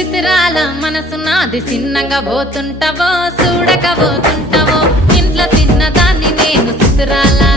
చిత్రాల మనసు నాది చిన్నగా పోతుంటావో చూడక పోతుంటావో ఇంట్లో చిన్నదాన్ని నేను చిత్రాల